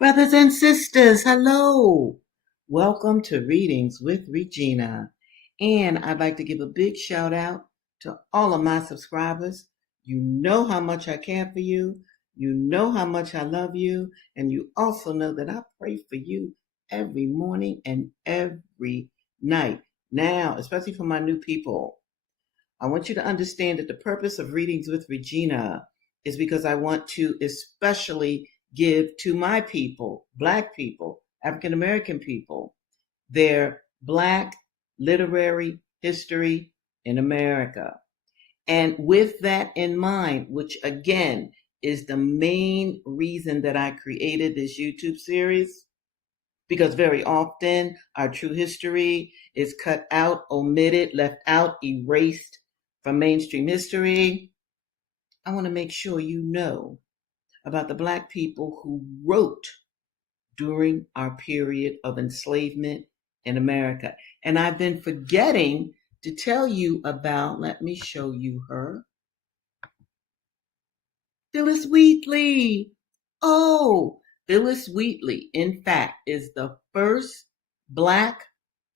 Brothers and sisters, hello. Welcome to Readings with Regina. And I'd like to give a big shout out to all of my subscribers. You know how much I care for you. You know how much I love you. And you also know that I pray for you every morning and every night. Now, especially for my new people, I want you to understand that the purpose of Readings with Regina is because I want to especially give to my people, Black people, African American people, their Black literary history in America. And with that in mind, which again is the main reason that I created this YouTube series, because very often our true history is cut out, omitted, left out, erased from mainstream history. I want to make sure you know about the Black people who wrote during our period of enslavement in America. And I've been forgetting to tell you about, let me show you her, Phyllis Wheatley. Oh, Phyllis Wheatley, in fact, is the first Black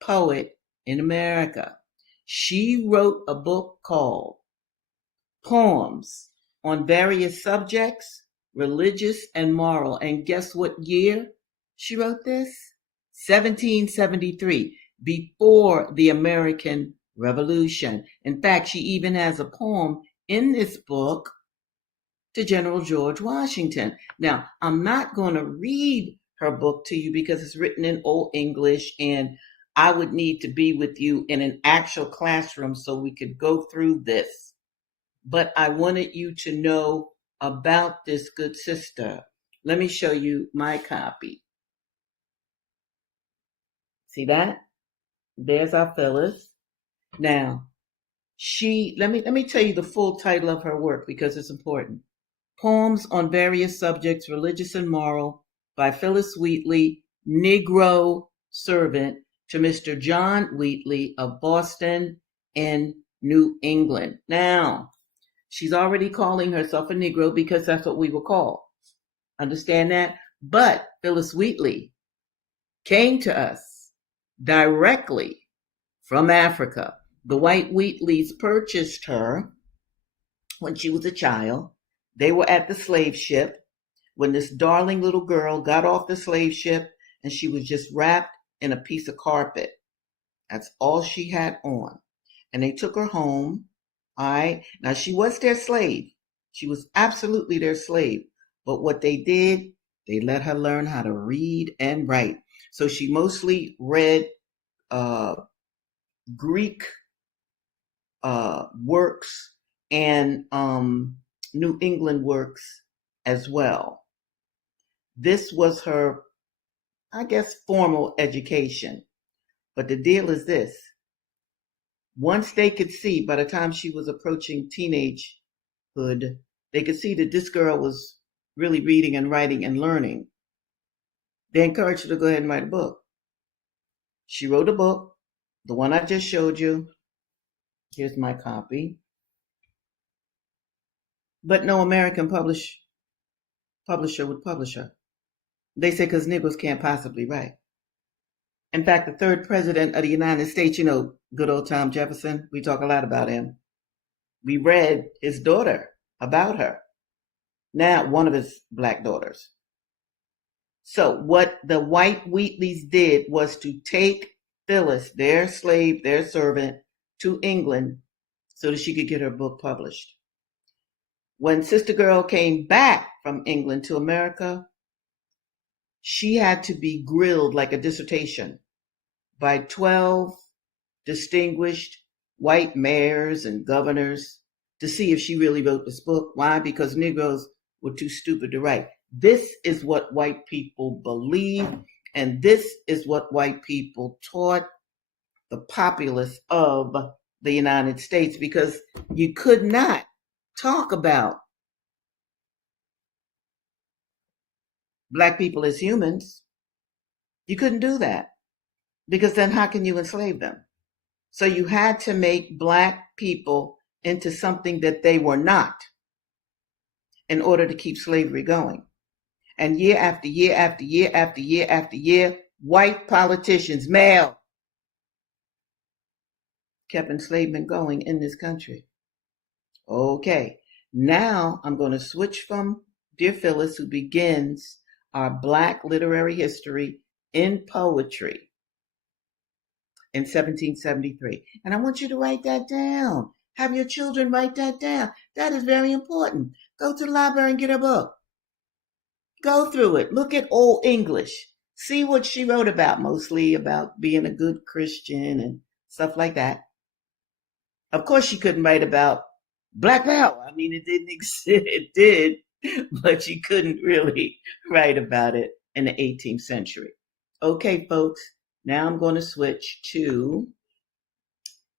poet in America. She wrote a book called Poems on Various Subjects, Religious and Moral. And guess what year she wrote this? 1773, before the American Revolution. In fact, she even has a poem in this book to General George Washington. Now, I'm not going to read her book to you because it's written in Old English and I would need to be with you in an actual classroom so we could go through this. But I wanted you to know about this good sister. Let me show you my copy. See that? There's our Phyllis. Now, let me tell you the full title of her work because it's important. Poems on Various Subjects, Religious and Moral, by Phyllis Wheatley, Negro servant to Mr. John Wheatley of Boston in New England. Now, she's already calling herself a Negro because that's what we were called. Understand that? But Phyllis Wheatley came to us directly from Africa. The white Wheatleys purchased her when she was a child. They were at the slave ship when this darling little girl got off the slave ship and she was just wrapped in a piece of carpet. That's all she had on. And they took her home. All right. Now she was their slave. She was absolutely their slave. But what they did, they let her learn how to read and write. So she mostly read Greek works and New England works as well. This was her, I guess, formal education. But the deal is this. Once they could see, by the time she was approaching teenagehood, they could see that this girl was really reading and writing and learning. They encouraged her to go ahead and write a book. She wrote a book, the one I just showed you. Here's my copy. But no American publisher would publish her. They say because Negroes can't possibly write. In fact, the third president of the United States, good old Tom Jefferson, we talk a lot about him. We read his daughter about her. Now, one of his Black daughters. So what the white Wheatleys did was to take Phyllis, their slave, their servant, to England so that she could get her book published. When Sister Girl came back from England to America, she had to be grilled like a dissertation by 12 distinguished white mayors and governors to see if she really wrote this book. Why? Because Negroes were too stupid to write. This is what white people believe, and this is what white people taught the populace of the United States, because you could not talk about Black people as humans. You couldn't do that because then how can you enslave them? So you had to make Black people into something that they were not in order to keep slavery going. And year after year after year after year after year, white politicians, male, kept enslavement going in this country. Okay, now I'm going to switch from Dear Phyllis, who begins our Black literary history in poetry in 1773. And I want you to write that down. Have your children write that down. That is very important. Go to the library and get a book. Go through it. Look at Old English. See what she wrote about, mostly about being a good Christian and stuff like that. Of course, she couldn't write about Black power. I mean, it didn't exist. It did, but she couldn't really write about it in the 18th century. Okay, folks, now I'm going to switch to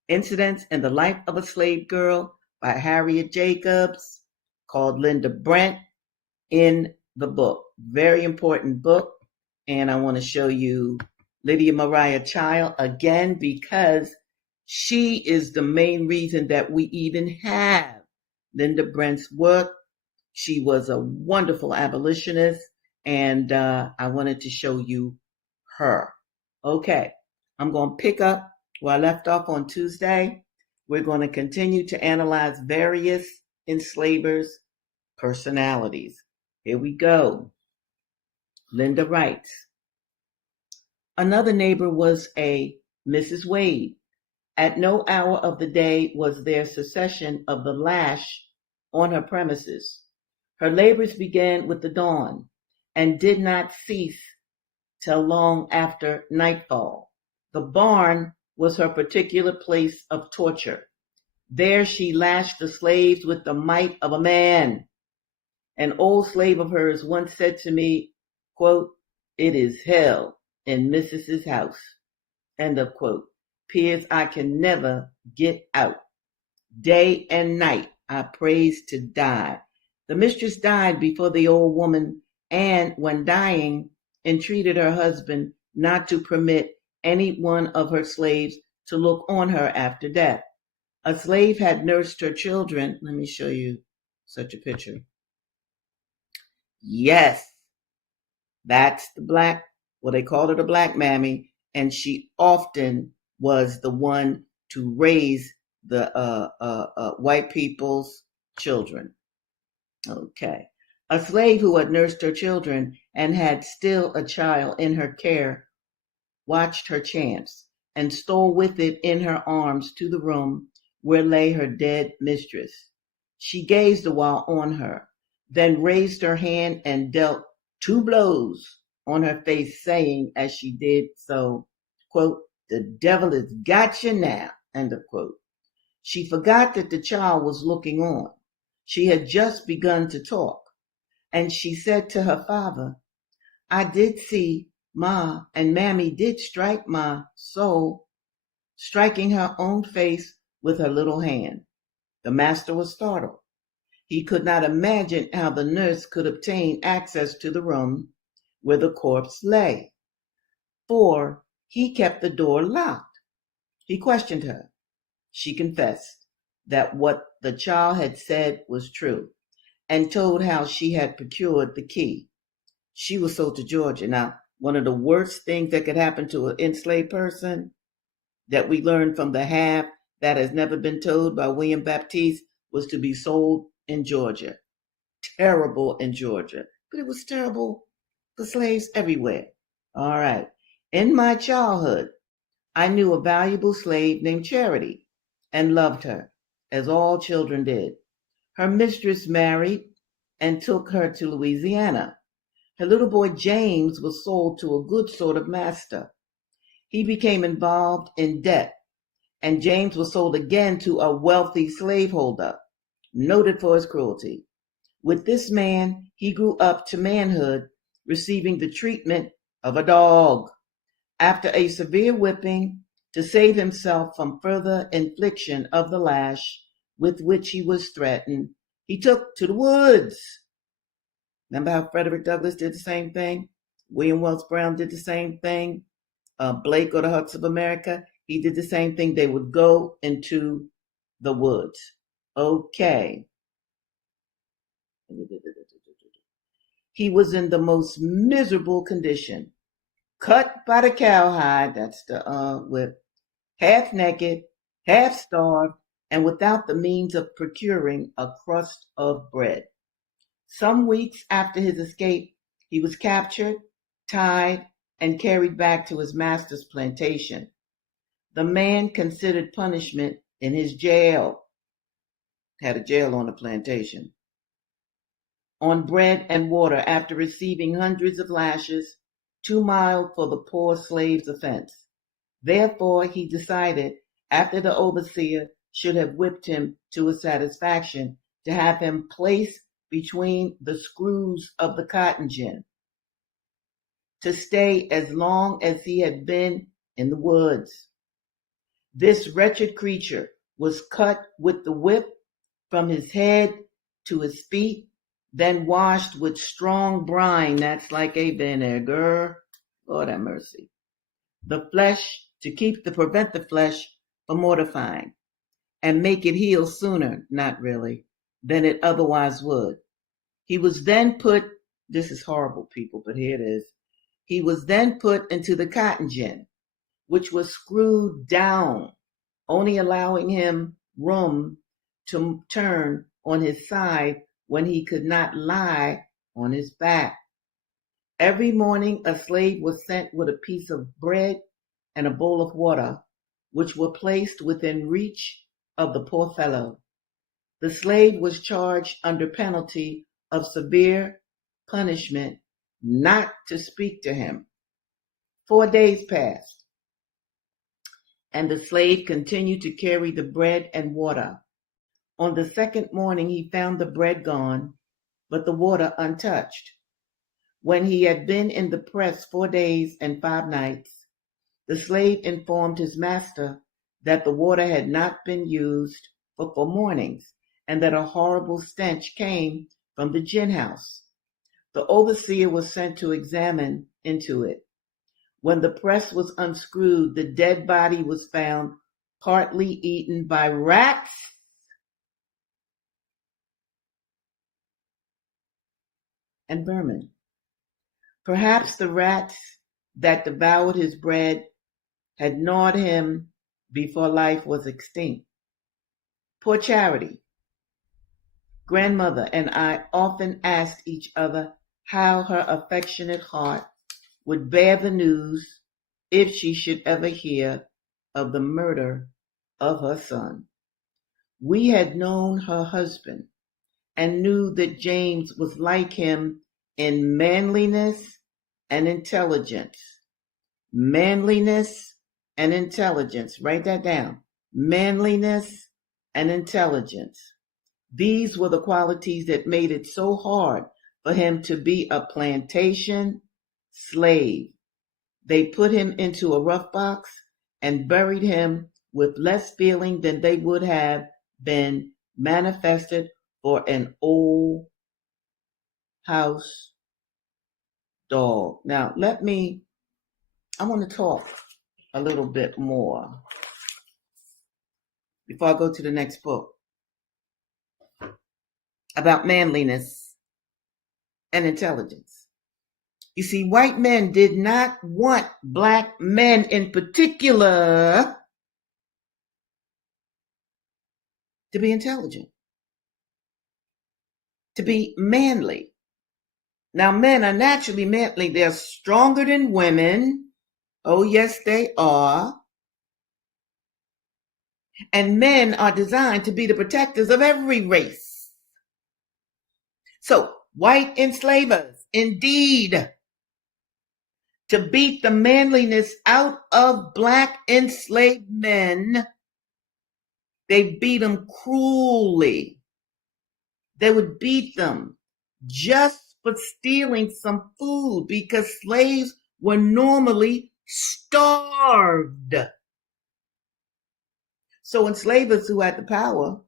Incidents in the Life of a Slave Girl by Harriet Jacobs, called Linda Brent in the book. Very important book. And I want to show you Lydia Mariah Child again because she is the main reason that we even have Linda Brent's work. She was a wonderful abolitionist, and I wanted to show you her. Okay, I'm going to pick up where I left off on Tuesday. We're going to continue to analyze various enslavers' personalities. Here we go. Linda writes, another neighbor was a Mrs. Wade. At no hour of the day was there cessation of the lash on her premises. Her labors began with the dawn and did not cease till long after nightfall. The barn was her particular place of torture. There she lashed the slaves with the might of a man. An old slave of hers once said to me, quote, it is hell in Mrs.'s house, end of quote. Peers, I can never get out. Day and night I prays to die. The mistress died before the old woman, and when dying, entreated her husband not to permit any one of her slaves to look on her after death. A slave had nursed her children. Let me show you such a picture. Yes, that's the black, well, they called her the black mammy, and she often was the one to raise the white people's children. Okay. A slave who had nursed her children and had still a child in her care watched her chance and stole with it in her arms to the room where lay her dead mistress. She gazed a while on her, then raised her hand and dealt 2 blows on her face, saying as she did so, quote, the devil has got you now, end of quote. She forgot that the child was looking on. She had just begun to talk, and she said to her father, I did see Ma and Mammy did strike Ma so, striking her own face with her little hand. The master was startled. He could not imagine how the nurse could obtain access to the room where the corpse lay, for he kept the door locked. He questioned her. She confessed that what the child had said was true and told how she had procured the key. She was sold to Georgia. Now, one of the worst things that could happen to an enslaved person that we learned from the half that has never been told by William Baptiste was to be sold in Georgia. Terrible in Georgia, but it was terrible for slaves everywhere. All right. In my childhood, I knew a valuable slave named Charity and loved her, as all children did. Her mistress married and took her to Louisiana. Her little boy James was sold to a good sort of master. He became involved in debt, and James was sold again to a wealthy slaveholder, noted for his cruelty. With this man, he grew up to manhood, receiving the treatment of a dog. After a severe whipping, to save himself from further infliction of the lash with which he was threatened, he took to the woods. Remember how Frederick Douglass did the same thing? William Wells Brown did the same thing. Blake or the Hucks of America, he did the same thing. They would go into the woods. Okay. he was in the most miserable condition, cut by the cowhide, that's the whip, half naked, half starved, and without the means of procuring a crust of bread. Some weeks after his escape, he was captured, tied, and carried back to his master's plantation. The man considered punishment in his jail, had a jail on the plantation, on bread and water after receiving hundreds of lashes, too mild for the poor slave's offense. Therefore, he decided, after the overseer should have whipped him to his satisfaction, to have him placed between the screws of the cotton gin, to stay as long as he had been in the woods. This wretched creature was cut with the whip from his head to his feet, then washed with strong brine, that's like a vinegar, Lord have mercy, the flesh to prevent the flesh from mortifying and make it heal sooner, not really, than it otherwise would. He was then put, this is horrible, people, but here it is. He was then put into the cotton gin, which was screwed down, only allowing him room to turn on his side when he could not lie on his back. Every morning a slave was sent with a piece of bread and a bowl of water, which were placed within reach of the poor fellow. The slave was charged under penalty of severe punishment not to speak to him. 4 days passed, and the slave continued to carry the bread and water. On the second morning he found the bread gone, but the water untouched. When he had been in the press 4 days and 5 nights, the slave informed his master that the water had not been used for 4 mornings, and that a horrible stench came from the gin house. The overseer was sent to examine into it. When the press was unscrewed, the dead body was found partly eaten by rats and vermin. Perhaps the rats that devoured his bread had gnawed him before life was extinct. Poor Charity. Grandmother and I often asked each other how her affectionate heart would bear the news if she should ever hear of the murder of her son. We had known her husband and knew that James was like him in manliness and intelligence. Manliness and intelligence. Write that down. Manliness and intelligence. These were the qualities that made it so hard for him to be a plantation slave. They put him into a rough box and buried him with less feeling than they would have been manifested for an old house dog. Now, I want to talk a little bit more before I go to the next book about manliness and intelligence. You see, white men did not want black men in particular to be intelligent, to be manly. Now, men are naturally manly. They're stronger than women. Oh, yes, they are. And men are designed to be the protectors of every race. So, white enslavers, indeed, to beat the manliness out of black enslaved men, they beat them cruelly. They would beat them just for stealing some food because slaves were normally starved. So enslavers who had the power,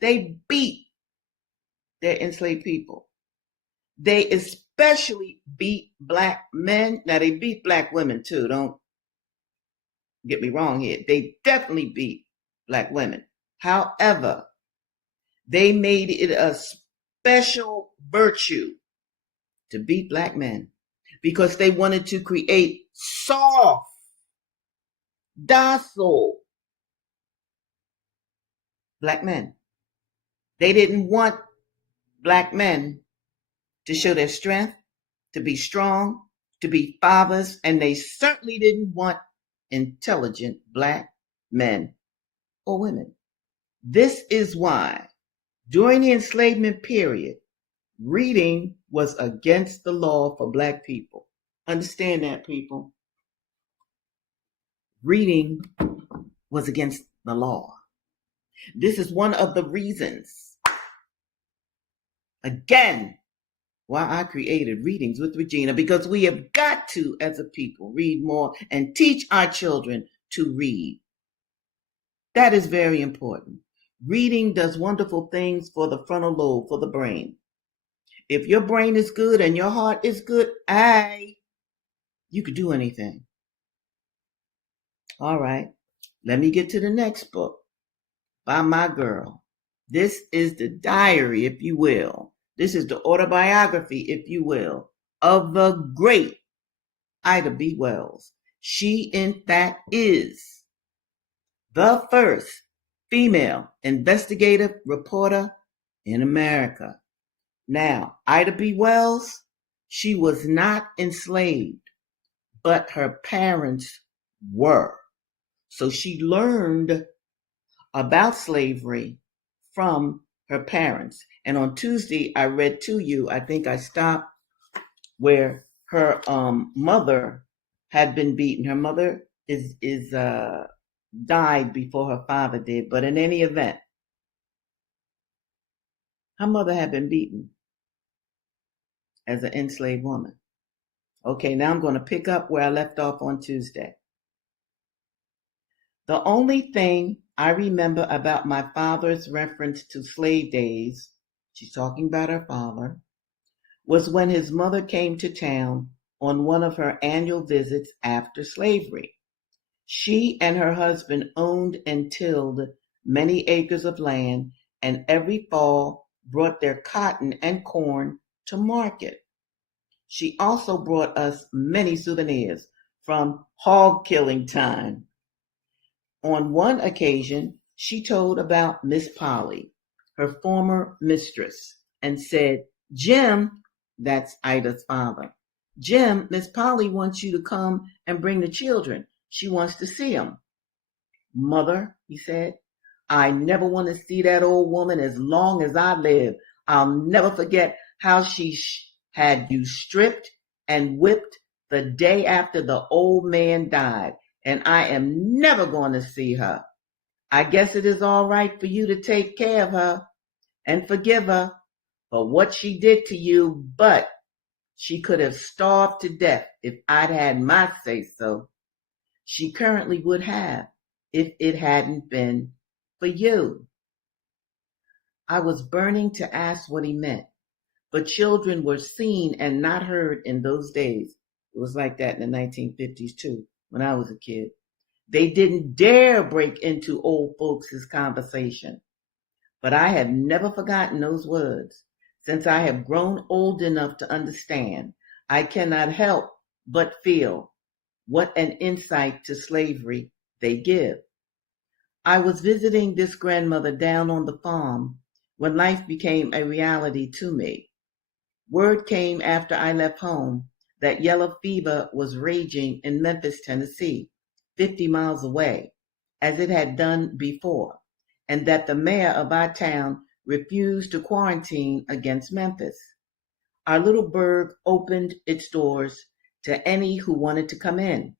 they beat their enslaved people. They especially beat black men. Now they beat black women too, don't get me wrong here. They definitely beat black women. However, they made it a special virtue to beat black men because they wanted to create soft, docile black men. They didn't want black men to show their strength, to be strong, to be fathers, and they certainly didn't want intelligent black men or women. This is why, during the enslavement period, reading was against the law for black people. Understand that, people. Reading was against the law. This is one of the reasons, again, why I created Readings with Regina, because we have got to, as a people, read more and teach our children to read. That is very important. Reading does wonderful things for the frontal lobe, for the brain. If your brain is good and your heart is good, you could do anything. All right, let me get to the next book by my girl. This is the diary, if you will. This is the autobiography, if you will, of the great Ida B. Wells. She, in fact, is the first female investigative reporter in America. Now, Ida B. Wells, she was not enslaved, but her parents were. So she learned about slavery from her parents. And on Tuesday, I read to you, I think I stopped where her mother had been beaten. Her mother is died before her father did, but in any event, her mother had been beaten as an enslaved woman. Okay, now I'm going to pick up where I left off on Tuesday. The only thing I remember about my father's reference to slave days, she's talking about her father, was when his mother came to town on one of her annual visits after slavery. She and her husband owned and tilled many acres of land, and every fall brought their cotton and corn to market. She also brought us many souvenirs from hog killing time. On one occasion, she told about Miss Polly, her former mistress, and said, "Jim," that's Ida's father, "Jim, Miss Polly wants you to come and bring the children. She wants to see them." "Mother," he said, "I never want to see that old woman as long as I live. I'll never forget how she had you stripped and whipped the day after the old man died, and I am never going to see her. I guess it is all right for you to take care of her and forgive her for what she did to you, but she could have starved to death if I'd had my say so. She currently would have if it hadn't been for you." I was burning to ask what he meant, but children were seen and not heard in those days. It was like that in the 1950s too, when I was a kid. They didn't dare break into old folks' conversation. But I have never forgotten those words. Since I have grown old enough to understand, I cannot help but feel what an insight to slavery they give. I was visiting this grandmother down on the farm when life became a reality to me. Word came after I left home that yellow fever was raging in Memphis, Tennessee, 50 miles away, as it had done before, and that the mayor of our town refused to quarantine against Memphis. Our little burg opened its doors to any who wanted to come in.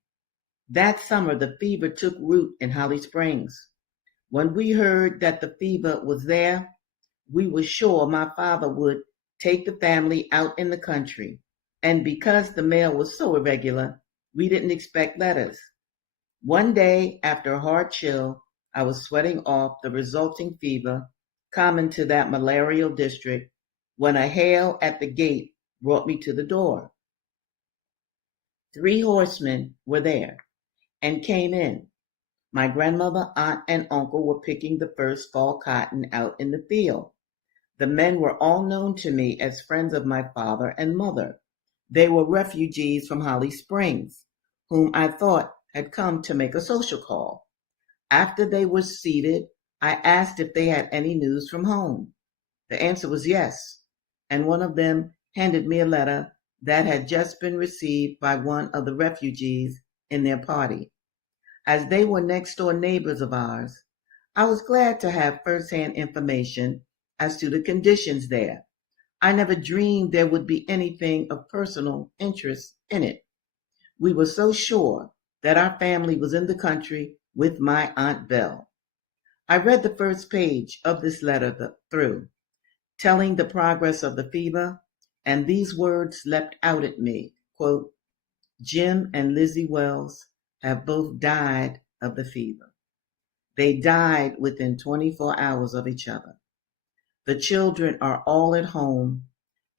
That summer, the fever took root in Holly Springs. When we heard that the fever was there, we were sure my father would take the family out in the country. And because the mail was so irregular, we didn't expect letters. One day, after a hard chill, I was sweating off the resulting fever common to that malarial district when a hail at the gate brought me to the door. 3 horsemen were there and came in. My grandmother, aunt, and uncle were picking the first fall cotton out in the field. The men were all known to me as friends of my father and mother. They were refugees from Holly Springs, whom I thought had come to make a social call. After they were seated, I asked if they had any news from home. The answer was yes, and one of them handed me a letter that had just been received by one of the refugees in their party. As they were next door neighbors of ours, I was glad to have firsthand information as to the conditions there. I never dreamed there would be anything of personal interest in it. We were so sure that our family was in the country with my Aunt Belle. I read the first page of this letter through, telling the progress of the fever, and these words leapt out at me, quote, Jim and Lizzie Wells have both died of the fever. They died within 24 hours of each other. The children are all at home,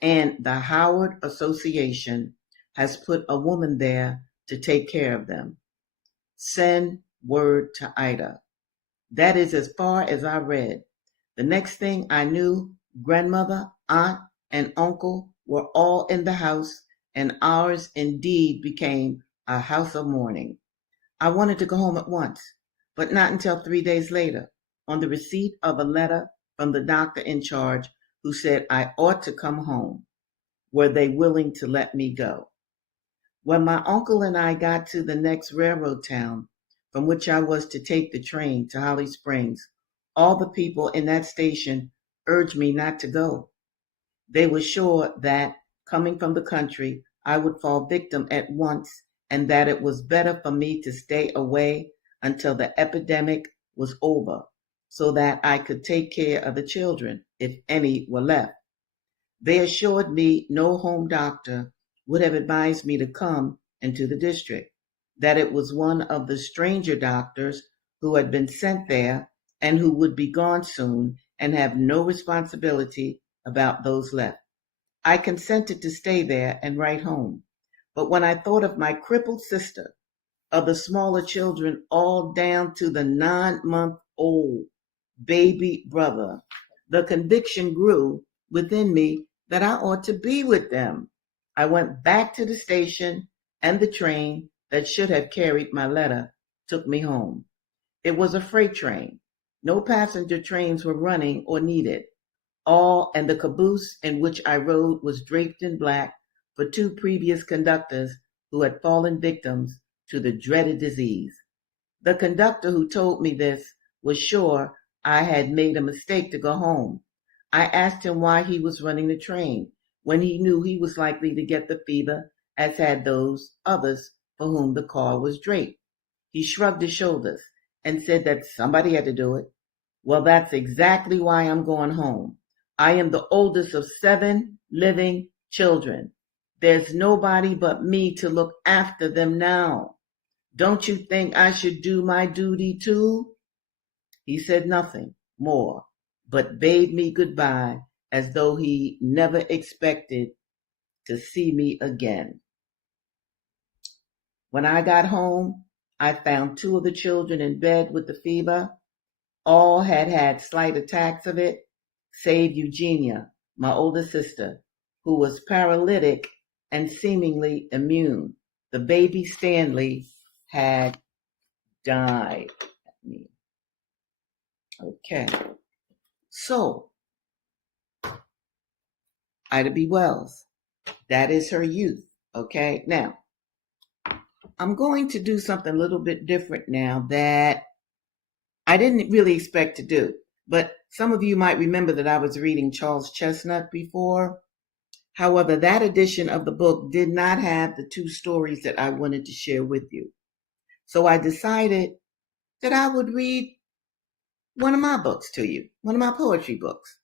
and the Howard Association has put a woman there to take care of them. Send word to Ida. That is as far as I read. The next thing I knew, grandmother, aunt, and uncle were all in the house, and ours indeed became a house of mourning. I wanted to go home at once, but not until 3 days later, on the receipt of a letter from the doctor in charge who said I ought to come home. Were they willing to let me go? When my uncle and I got to the next railroad town, from which I was to take the train to Holly Springs, all the people in that station urged me not to go. They were sure that, coming from the country, I would fall victim at once, and that it was better for me to stay away until the epidemic was over, so that I could take care of the children, if any were left. They assured me no home doctor would have advised me to come into the district, that it was one of the stranger doctors who had been sent there and who would be gone soon and have no responsibility about those left. I consented to stay there and write home. But when I thought of my crippled sister, of the smaller children, all down to the 9-month-old baby brother, the conviction grew within me that I ought to be with them. I went back to the station, and the train that should have carried my letter took me home. It was a freight train. No passenger trains were running or needed. And the caboose in which I rode was draped in black for 2 previous conductors who had fallen victims to the dreaded disease. The conductor who told me this was sure I had made a mistake to go home. I asked him why he was running the train when he knew he was likely to get the fever, as had those others for whom the car was draped. He shrugged his shoulders and said that somebody had to do it. Well, that's exactly why I'm going home. I am the oldest of 7 living children. There's nobody but me to look after them now. Don't you think I should do my duty too? He said nothing more, but bade me goodbye as though he never expected to see me again. When I got home, I found 2 of the children in bed with the fever. All had had slight attacks of it, save Eugenia, my older sister, who was paralytic and seemingly immune. The baby Stanley had died. Okay. So, Ida B. Wells, that is her youth. Okay. Now, I'm going to do something a little bit different now that I didn't really expect to do. But some of you might remember that I was reading Charles Chestnut before. However, that edition of the book did not have the 2 stories that I wanted to share with you. So I decided that I would read one of my books to you, one of my poetry books,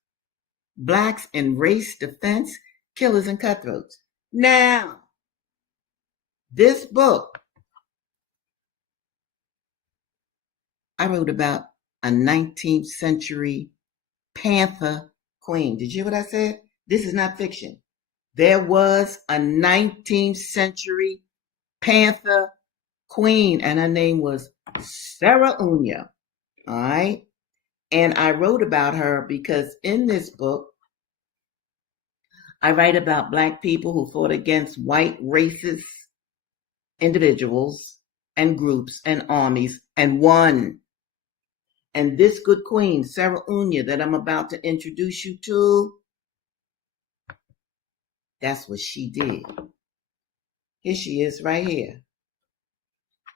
Blacks in Race Defense, Killers and Cutthroats. Now, this book, I wrote about a 19th century Panther queen. Did you hear what I said? This is not fiction. There was a 19th century Panther queen, and her name was Sarah Unya. All right. And I wrote about her because in this book, I write about Black people who fought against white racist individuals and groups and armies and won. And this good queen, Sarah Unya, that I'm about to introduce you to, that's what she did. Here she is right here.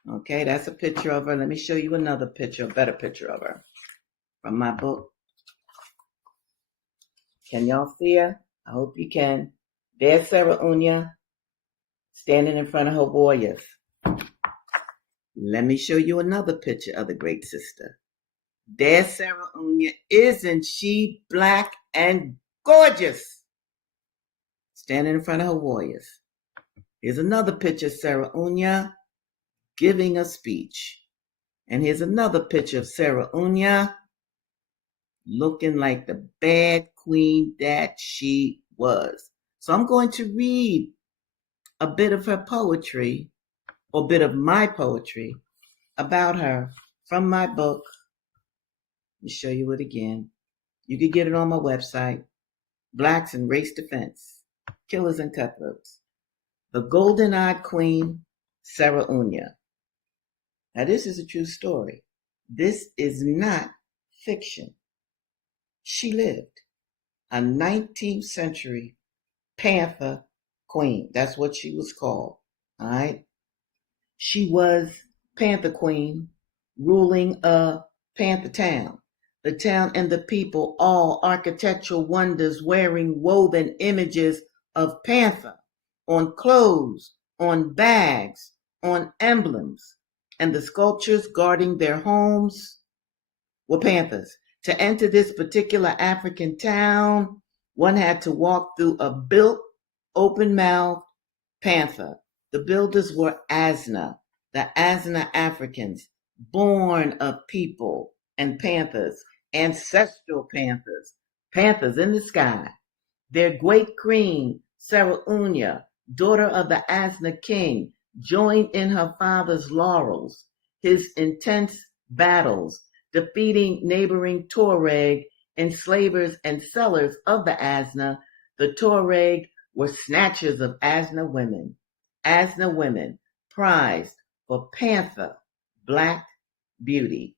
Okay, that's a picture of her. Let me show you another picture, a better picture of her from my book. Can y'all see her? I hope you can. There's Sarah Unya standing in front of her warriors. Let me show you another picture of the great sister. There's Sarah Unya. Isn't she black and gorgeous? Standing in front of her warriors. Here's another picture of Sarah Unya giving a speech. And here's another picture of Sarah Unya looking like the bad queen that she was. So I'm going to read a bit of her poetry, or a bit of my poetry about her from my book. Let me show you it again. You can get it on my website, Blacks in Race Defense, Killers and Cutthroats. The Golden-Eyed Queen, Sarah Unya. Now this is a true story. This is not fiction. She lived a 19th century Panther queen. That's what she was called. All right. She was Panther queen, ruling a Panther town. The town and the people, all architectural wonders, wearing woven images of Panther on clothes, on bags, on emblems, and the sculptures guarding their homes were Panthers. To enter this particular African town, one had to walk through a built, open-mouthed panther. The builders were Asna, the Asna Africans, born of people and panthers, ancestral panthers, panthers in the sky. Their great queen, Sarah Unya, daughter of the Asna king, joined in her father's laurels, his intense battles, defeating neighboring Tuareg enslavers and sellers of the Asna. The Tuareg were snatchers of Asna women, prized for panther, black beauty.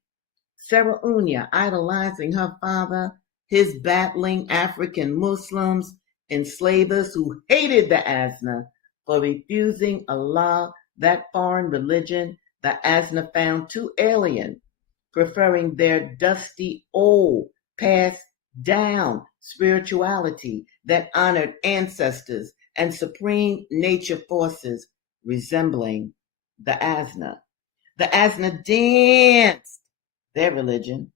Sarah Unya idolizing her father, his battling African Muslims, enslavers who hated the Asna for refusing Allah, that foreign religion the Asna found too alien, preferring their dusty, old, passed down spirituality that honored ancestors and supreme nature forces resembling the Asna. The Asna danced their religion,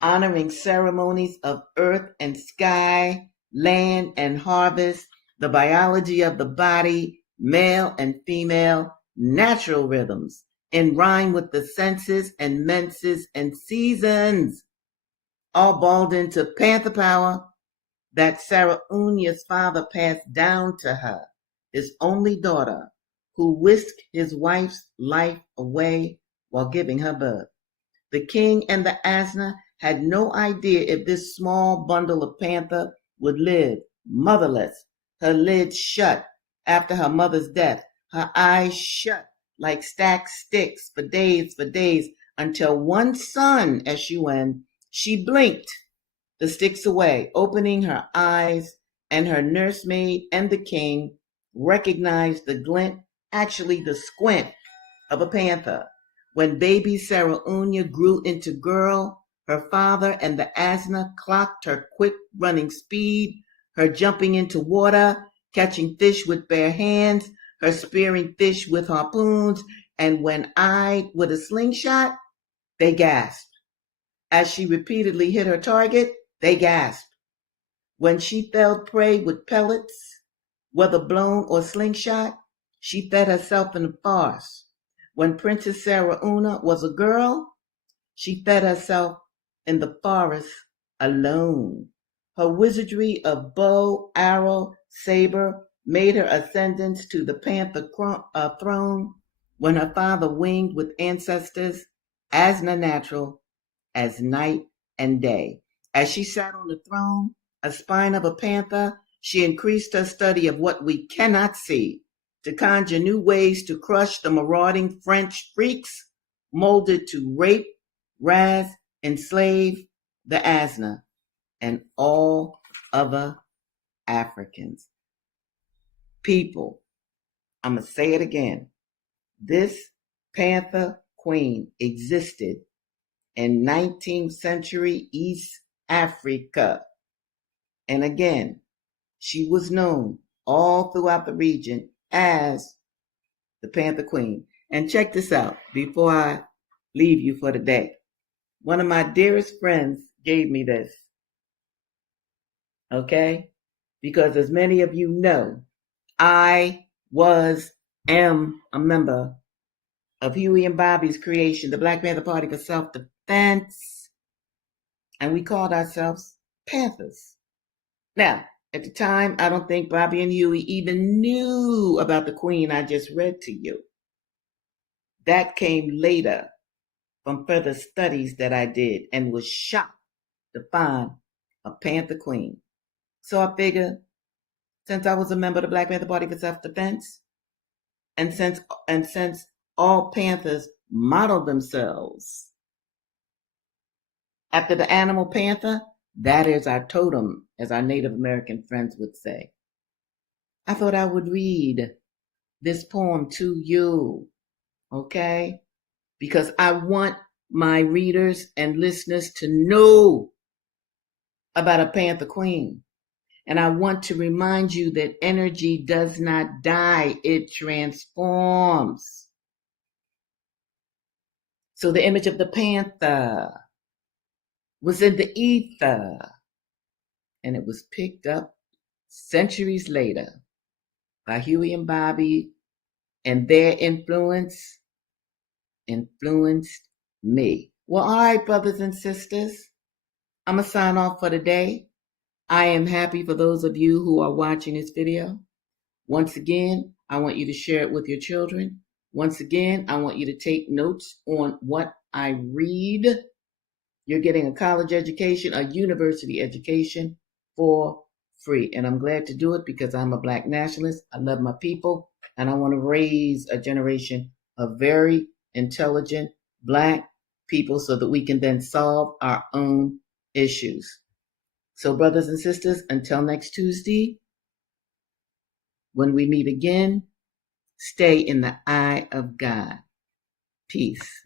honoring ceremonies of earth and sky, land and harvest, the biology of the body, male and female, natural rhythms, in rhyme with the senses and menses and seasons, all balled into panther power that Sarah Unya's father passed down to her, his only daughter, who whisked his wife's life away while giving her birth. The king and the Asna had no idea if this small bundle of panther would live, motherless, her lids shut after her mother's death, her eyes shut like stacked sticks for days, until one sun, S-U-N, she blinked the sticks away, opening her eyes, and her nursemaid and the king recognized the glint, actually the squint, of a panther. When baby Sarah Unya grew into girl, her father and the Asna clocked her quick running speed, her jumping into water, catching fish with bare hands, her spearing fish with harpoons, and when eyed with a slingshot, they gasped. As she repeatedly hit her target, they gasped. When she felled prey with pellets, whether blown or slingshot, she fed herself in a farce. When Princess Sarah Una was a girl, she fed herself in the forest alone. Her wizardry of bow, arrow, saber made her ascendance to the panther throne when her father winged with ancestors as natural as night and day. As she sat on the throne, a spine of a panther, She increased her study of what we cannot see to conjure new ways to crush the marauding French freaks molded to rape, razz, enslave the Asna and all other Africans. People, I'm going to say it again. This Panther Queen existed in 19th century East Africa. And again, she was known all throughout the region as the Panther Queen. And check this out before I leave you for the day. One of my dearest friends gave me this. Okay? Because as many of you know, I am a member of Huey and Bobby's creation, the Black Panther Party for Self-Defense. And we called ourselves Panthers. Now, at the time, I don't think Bobby and Huey even knew about the Queen I just read to you. That came later from further studies that I did and was shocked to find a Panther Queen. So I figured, since I was a member of the Black Panther Party for Self-Defense, and since all Panthers modeled themselves after the animal panther, that is our totem, as our Native American friends would say. I thought I would read this poem to you, okay? Because I want my readers and listeners to know about a Panther Queen. And I want to remind you that energy does not die, it transforms. So the image of the panther was in the ether, and it was picked up centuries later by Huey and Bobby, and their influence influenced me. Well, all right, brothers and sisters, I'm going to sign off for the day. I am happy for those of you who are watching this video. Once again, I want you to share it with your children. Once again, I want you to take notes on what I read. You're getting a college education, a university education for free. And I'm glad to do it because I'm a Black nationalist. I love my people, and I want to raise a generation of very intelligent Black people so that we can then solve our own issues. So, brothers and sisters, until next Tuesday, when we meet again, stay in the eye of God. Peace.